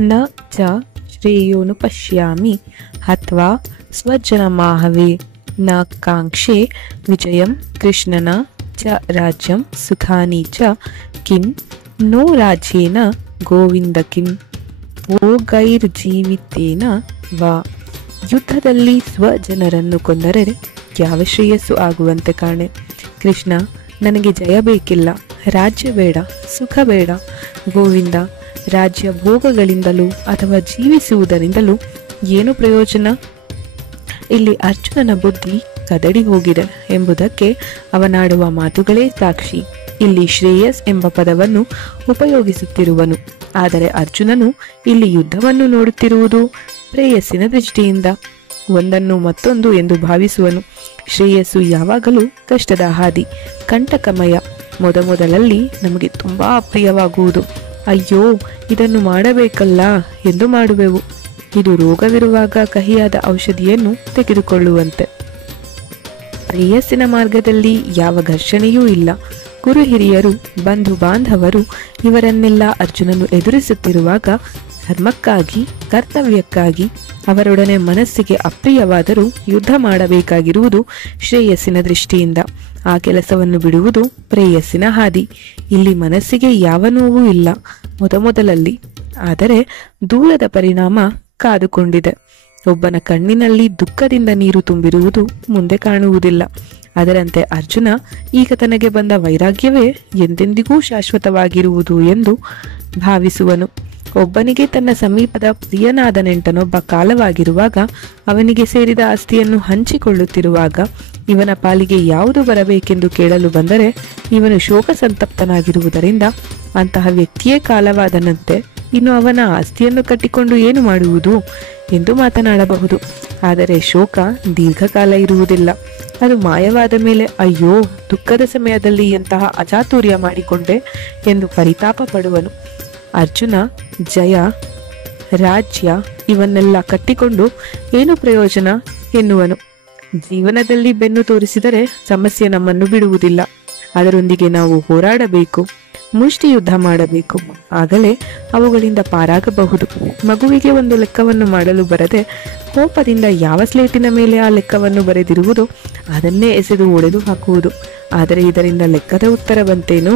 ನ ಚ ಶ್ರೇಯೋನು ಪಶ್ಯಾಮಿ ಹತ್ವಾ ಸ್ವಜನಮಾಹವೇ ನ ಕಾಂಕ್ಷೆ ವಿಜಯಂ ಕೃಷ್ಣನ ಚ ರಾಜ್ಯಂ ಸುಖಾನಿ ಚ ಕಿಂ ನೋ ರಾಜ್ಯೇನ ಗೋವಿಂದ ಕಿಂ ಭೋಗೈರ್ಜೀವಿತೇನ ವಾ. ಯುದ್ಧದಲ್ಲಿ ಸ್ವಜನರನ್ನು ಕೊಂದರೆ ಯಾವ ಶ್ರೇಯಸ್ಸು ಆಗುವಂತೆ ಕಾಣೆ. ಕೃಷ್ಣ, ನನಗೆ ಜಯ ಬೇಕಿಲ್ಲ, ರಾಜ್ಯ ಬೇಡ, ಸುಖ ಬೇಡ. ಗೋವಿಂದ, ರಾಜ್ಯ ಭೋಗಗಳಿಂದಲೂ ಅಥವಾ ಜೀವಿಸುವುದರಿಂದಲೂ ಏನು ಪ್ರಯೋಜನ? ಇಲ್ಲಿ ಅರ್ಜುನನ ಬುದ್ಧಿ ಕದಡಿ ಹೋಗಿದೆ ಎಂಬುದಕ್ಕೆ ಅವನಾಡುವ ಮಾತುಗಳೇ ಸಾಕ್ಷಿ. ಇಲ್ಲಿ ಶ್ರೇಯಸ್ ಎಂಬ ಪದವನ್ನು ಉಪಯೋಗಿಸುತ್ತಿರುವನು. ಆದರೆ ಅರ್ಜುನನು ಇಲ್ಲಿ ಯುದ್ಧವನ್ನು ನೋಡುತ್ತಿರುವುದು ಪ್ರೇಯಸ್ಸಿನ ದೃಷ್ಟಿಯಿಂದ. ಒಂದನ್ನು ಮತ್ತೊಂದು ಎಂದು ಭಾವಿಸುವನು. ಶ್ರೇಯಸ್ಸು ಯಾವಾಗಲೂ ಕಷ್ಟದ ಹಾದಿ, ಕಂಟಕಮಯ. ಮೊದಲಲ್ಲಿ ನಮಗೆ ತುಂಬಾ ಅಪ್ರಿಯವಾಗುವುದು. ಅಯ್ಯೋ, ಇದನ್ನು ಮಾಡಬೇಕಲ್ಲ ಎಂದು ಮಾಡುವೆವು. ಇದು ರೋಗವಿರುವಾಗ ಕಹಿಯಾದ ಔಷಧಿಯನ್ನು ತೆಗೆದುಕೊಳ್ಳುವಂತೆ. ಪ್ರೇಯಸ್ಸಿನ ಮಾರ್ಗದಲ್ಲಿ ಯಾವ ಘರ್ಷಣೆಯೂ ಇಲ್ಲ. ಗುರು ಹಿರಿಯರು, ಬಂಧು ಬಾಂಧವರು ಇವರನ್ನೆಲ್ಲ ಅರ್ಜುನನು ಎದುರಿಸುತ್ತಿರುವಾಗ ಧರ್ಮಕ್ಕಾಗಿ, ಕರ್ತವ್ಯಕ್ಕಾಗಿ ಅವರೊಡನೆ ಮನಸ್ಸಿಗೆ ಅಪ್ರಿಯವಾದರೂ ಯುದ್ಧ ಮಾಡಬೇಕಾಗಿರುವುದು ಶ್ರೇಯಸ್ಸಿನ ದೃಷ್ಟಿಯಿಂದ. ಆ ಕೆಲಸವನ್ನು ಬಿಡುವುದು ಪ್ರೇಯಸ್ಸಿನ ಹಾದಿ. ಇಲ್ಲಿ ಮನಸ್ಸಿಗೆ ಯಾವ ನೋವೂ ಇಲ್ಲ ಮೊದಲಲ್ಲಿ, ಆದರೆ ದೂರದ ಪರಿಣಾಮ ಕಾದುಕೊಂಡಿದೆ. ಒಬ್ಬನ ಕಣ್ಣಿನಲ್ಲಿ ದುಃಖದಿಂದ ನೀರು ತುಂಬಿರುವುದು ಮುಂದೆ ಕಾಣುವುದಿಲ್ಲ. ಅದರಂತೆ ಅರ್ಜುನ ಈಗ ತನಗೆ ಬಂದ ವೈರಾಗ್ಯವೇ ಎಂದೆಂದಿಗೂ ಶಾಶ್ವತವಾಗಿರುವುದು ಎಂದು ಭಾವಿಸುವನು. ಒಬ್ಬನಿಗೆ ತನ್ನ ಸಮೀಪದ ಪ್ರಿಯನಾದ ನೆಂಟನೊಬ್ಬ ಕಾಲವಾಗಿರುವಾಗ, ಅವನಿಗೆ ಸೇರಿದ ಆಸ್ತಿಯನ್ನು ಹಂಚಿಕೊಳ್ಳುತ್ತಿರುವಾಗ ಇವನ ಪಾಲಿಗೆ ಯಾವುದು ಬರಬೇಕೆಂದು ಕೇಳಲು ಬಂದರೆ ಇವನು ಶೋಕ ಸಂತಪ್ತನಾಗಿರುವುದರಿಂದ ಅಂತಹ ವ್ಯಕ್ತಿಯೇ ಕಾಲವಾದನಂತೆ ಇನ್ನು ಅವನ ಆಸ್ತಿಯನ್ನು ಕಟ್ಟಿಕೊಂಡು ಏನು ಮಾಡುವುದು ಎಂದು ಮಾತನಾಡಬಹುದು. ಆದರೆ ಶೋಕ ದೀರ್ಘಕಾಲ ಇರುವುದಿಲ್ಲ. ಅದು ಮಾಯವಾದ ಮೇಲೆ ಅಯ್ಯೋ, ದುಃಖದ ಸಮಯದಲ್ಲಿ ಎಂತಹ ಅಚಾತುರ್ಯ ಮಾಡಿಕೊಂಡೆ ಎಂದು ಪರಿತಾಪ ಪಡುವನು. ಅರ್ಜುನ ಜಯ, ರಾಜ್ಯ ಇವನ್ನೆಲ್ಲ ಕಟ್ಟಿಕೊಂಡು ಏನು ಪ್ರಯೋಜನ ಎನ್ನುವನು. ಜೀವನದಲ್ಲಿ ಬೆನ್ನು ತೋರಿಸಿದರೆ ಸಮಸ್ಯೆ ನಮ್ಮನ್ನು ಬಿಡುವುದಿಲ್ಲ. ಅದರೊಂದಿಗೆ ನಾವು ಹೋರಾಡಬೇಕು, ಮುಷ್ಟಿ ಯುದ್ಧ ಮಾಡಬೇಕು. ಆಗಲೇ ಅವುಗಳಿಂದ ಪಾರಾಗಬಹುದು. ಮಗುವಿಗೆ ಒಂದು ಲೆಕ್ಕವನ್ನು ಮಾಡಲು ಬರದೆ ಕೋಪದಿಂದ ಯಾವ ಸ್ಲೇಟಿನ ಮೇಲೆ ಆ ಲೆಕ್ಕವನ್ನು ಬರೆದಿರುವುದು ಅದನ್ನೇ ಎಸೆದು ಒಡೆದು ಹಾಕುವುದು. ಆದರೆ ಇದರಿಂದ ಲೆಕ್ಕದ ಉತ್ತರ ಬಂತೇನು?